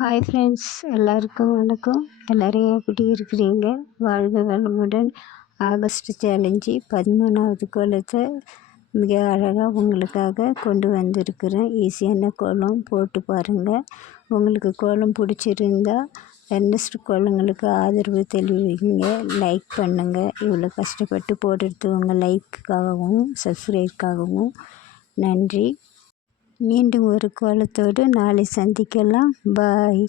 Hi friends, எல்லாருக்கும் வணக்கம். எல்லோரும் எப்படி இருக்கிறீங்க? வாழ்க வளமுடன். ஆகஸ்ட் சேலஞ்சு 13வது கோலத்தை மிக அழகாக உங்களுக்காக கொண்டு வந்திருக்கிறேன். ஈஸியான கோலம் போட்டு பாருங்கள். உங்களுக்கு கோலம் பிடிச்சிருந்தா நெக்ஸ்ட் கோலங்களுக்கு ஆதரவு தெரிவிங்க, லைக் பண்ணுங்கள். இவ்வளோ கஷ்டப்பட்டு போடுறது உங்கள் லைக்குக்காகவும் சப்ஸ்கிரைப்காகவும் நன்றி. மீண்டும் ஒரு கோலத்தோடு நாளை சந்திக்கலாம். பாய்.